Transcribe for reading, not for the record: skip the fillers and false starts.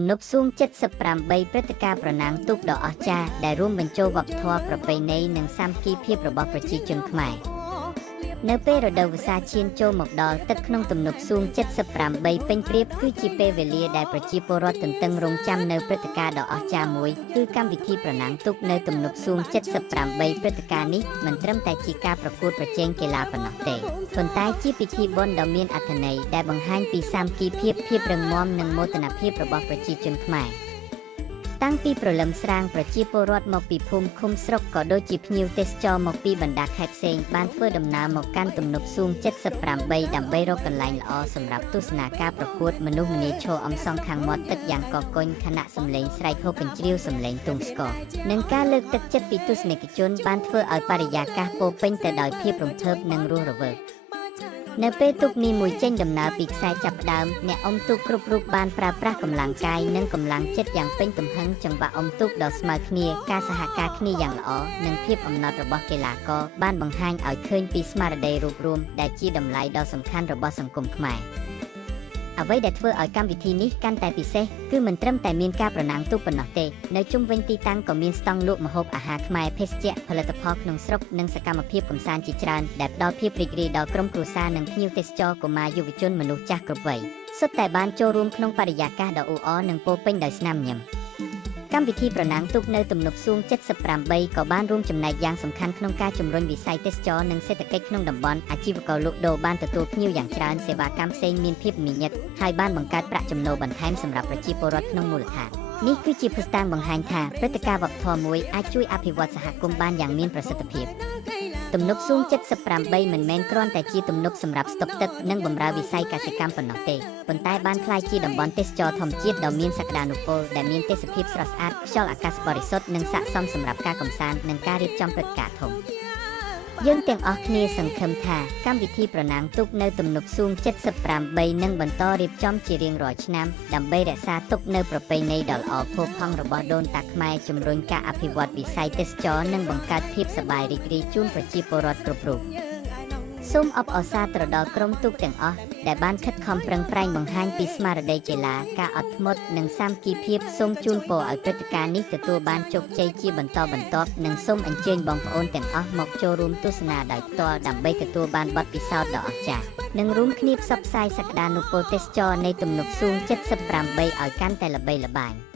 ទំនប់សួង78ព្រឹត្តិការណ៍ប្រណាំងទូកដ៏អស្ចារ្យដែលរួមបញ្ចូលវប្បធម៌ប្រពៃណីនិងសាមគ្គីភាពរបស់ប្រជាជនខ្មែរនៅពេលរដូវវស្សាឈានចូលមកដល់ទឹកក្នុងទំនប់សួង78ពេញព្រៀបគឺជាពេលវេលាដែលប្រជាពលរដ្ឋទន្ទឹងរង់ចាំនៅព្រឹត្តិការណ៍ដ៏អស្ចារ្យមួយគឺកម្មវិធីប្រណាំងទូកនៅទំនប់សួង78ព្រឹត្តិការណ៍នេះមិនត្រឹមតែជាការប្រកួតប្រជែងកីឡាប៉ុណ្ណោះទេប៉ុន្តែជាពិធីបុណ្យដ៏មានអត្ថន័យដែលបង្ហាញពីសាមគ្គីភាពភាពរឹងមាំនិងមោទនភាពរបស់ប្រជាជនខ្មែរតាំងពីព្រលឹមស្រាងប្រជាពលរដ្ឋមកពីភូមិឃុំស្រុកក៏ដូចជាភ្ញៀវទេសចរមកពីបណ្ដាខេត្តផ្សេងបានធ្វើដំណើរមកកាន់ទំនប់សួង78ដើម្បីរកកន្លែងល្អសម្រាប់ទស្សនាការប្រកួតមនុស្សម្នាឈរអំសងខាងមាត់ទឹកយ៉ាងកកុញខណៈសំឡេងស្រែកហូរកញ្ជ្រៀវសំឡេងទង់ស្គរនិងការលើកទឹកចិត្តពីទស្សនិកជនបានធ្វើឲ្យបរិយាកាសពោរពេញទៅដោយភាពរំភើបនិងរស់រវើកនៅពេលទូកនេះមួយចេញដំណើរពីខ្សែចាប់ផ្ដើមអ្នកអុំទូកគ្រប់រូបបានប្រើប្រាស់កម្លាំងកាយនិងកម្លាំងចិត្តយ៉ាងពេញទំហឹងចង្វាក់អុំទូកដ៏ស្មើគ្នាការសហការគ្នាយ៉ាងល្អនិងភាពអំណត់របស់កីឡាករបានបង្ហាញឲ្យឃើញពីស្មារតីរួបរวมដែលជាតម្លៃដ៏សំខាន់របស់សង្គមខ្មែរអ្វីដែលធ្វើឲ្យកម្មវិធីនេះកាន់តែពិសេសគឺមិនត្រឹមតែមានការប្រណាំងទូកប៉ុណ្ណោះទេនៅជុំវិញទីតាំងក៏មានស្តង់លក់ម្ហូបអាហារខ្មែរភេសជ្ជៈផលិតផលក្នុងស្រុកនិងសកម្មភាពកម្សាន្តជាច្រើនដែលផ្ដល់ភាពរីករាយដល់ក្រុមគ្រួសារនិងភ្ញៀវទេសចរកុមារយុវជនមនុស្សចាស់គ្រប់វ័យសុទ្ធតែបានចូលរួមក្នុងបរិយាកាសដ៏អ៊ូអរនិងពោរពេញដោយស្នាមញញឹមកម្មវិធីប្រណាំងទូកនៅទំនប់សួង78ក៏បានរួមចំណែកយ៉ាងសំខាន់ក្នុងការជំរុញវិស័យទេសចរនិងសេដ្ឋកិច្ចក្នុងតំបន់អាជីវករលក់ដូរបានទទួលភ្ញៀវយ៉ាងច្រើនសេវាកម្មផ្សេងមានភាពមមាញឹកហើយបានបង្កើតប្រាក់ចំណូលបន្ថែមសម្រាប់ប្រជាពលរដ្ឋក្នុងមូលដ្ឋាននេះគឺជាភស្តុតាងបង្ហាញថាព្រឹត្តិការណ៍វប្បធម៌មួយអាចជួយអភិវឌ្ឍសហគមន៍បានយ៉ាងមានប្រសិទ្ធភាពទំនប់សួង78មិនមែនគ្រាន់តែជាទំនប់សម្រាប់ស្តុកទឹកនិងបម្រើវិស័យកសិកម្មប៉ុណ្ណោះទេប៉ុន្តែបានក្លាយជាតំបន់ទេសចរធម្មជាតិដ៏មានសក្តានុពលដែលមានទេសភាពស្រស់ស្អាតខ្យល់អាកាសបរិសុទ្ធនិងស័ក្តិសមសម្រាប់ការកម្សាន្តនិងការរៀបចំព្រឹត្តិការណ៍ធំយើងទាំងអស់គ្នាសង្ឃឹមថាកម្មវិធីប្រណាំងទូកនៅទំនប់សួង78នឹងបន្តរៀបចំជារៀងរាល់ឆ្នាំដើម្បីរក្សាទុកនូវប្រពៃណីដ៏ល្អផូរផង់របស់ដូនតាខ្មែរជំរុញការអភិវឌ្ឍវិស័យទេសចរនិងបង្កើតភាពសប្បាយរីករាយជូនប្រជាពលរដ្ឋគ្រប់រូបសូមអបអរសាទរដល់ក្រុមទូកទាំងអស់ដែលបានខិតខំប្រឹងប្រែងបង្ហាញពីស្មារតីកីឡាការអត់ធ្មត់និងសាមគ្គីភាពសូមជូនពរឲ្យព្រឹត្តិការណ៍នេះទទួលបានជោគជ័យជាបន្តបន្ទាប់និងសូមអញ្ជើញបងប្អូនទាំងអស់មកចូលរួមទស្សនាដោយផ្ទាល់ដើម្បីទទួលបានបទពិសោធន៍ដ៏អស្ចារ្យនិងរួមគ្នាផ្សព្វផ្សាយសក្តានុពលទេសចរនៃទំនប់សួង78ឲ្យកាន់តែល្បីល្បាញ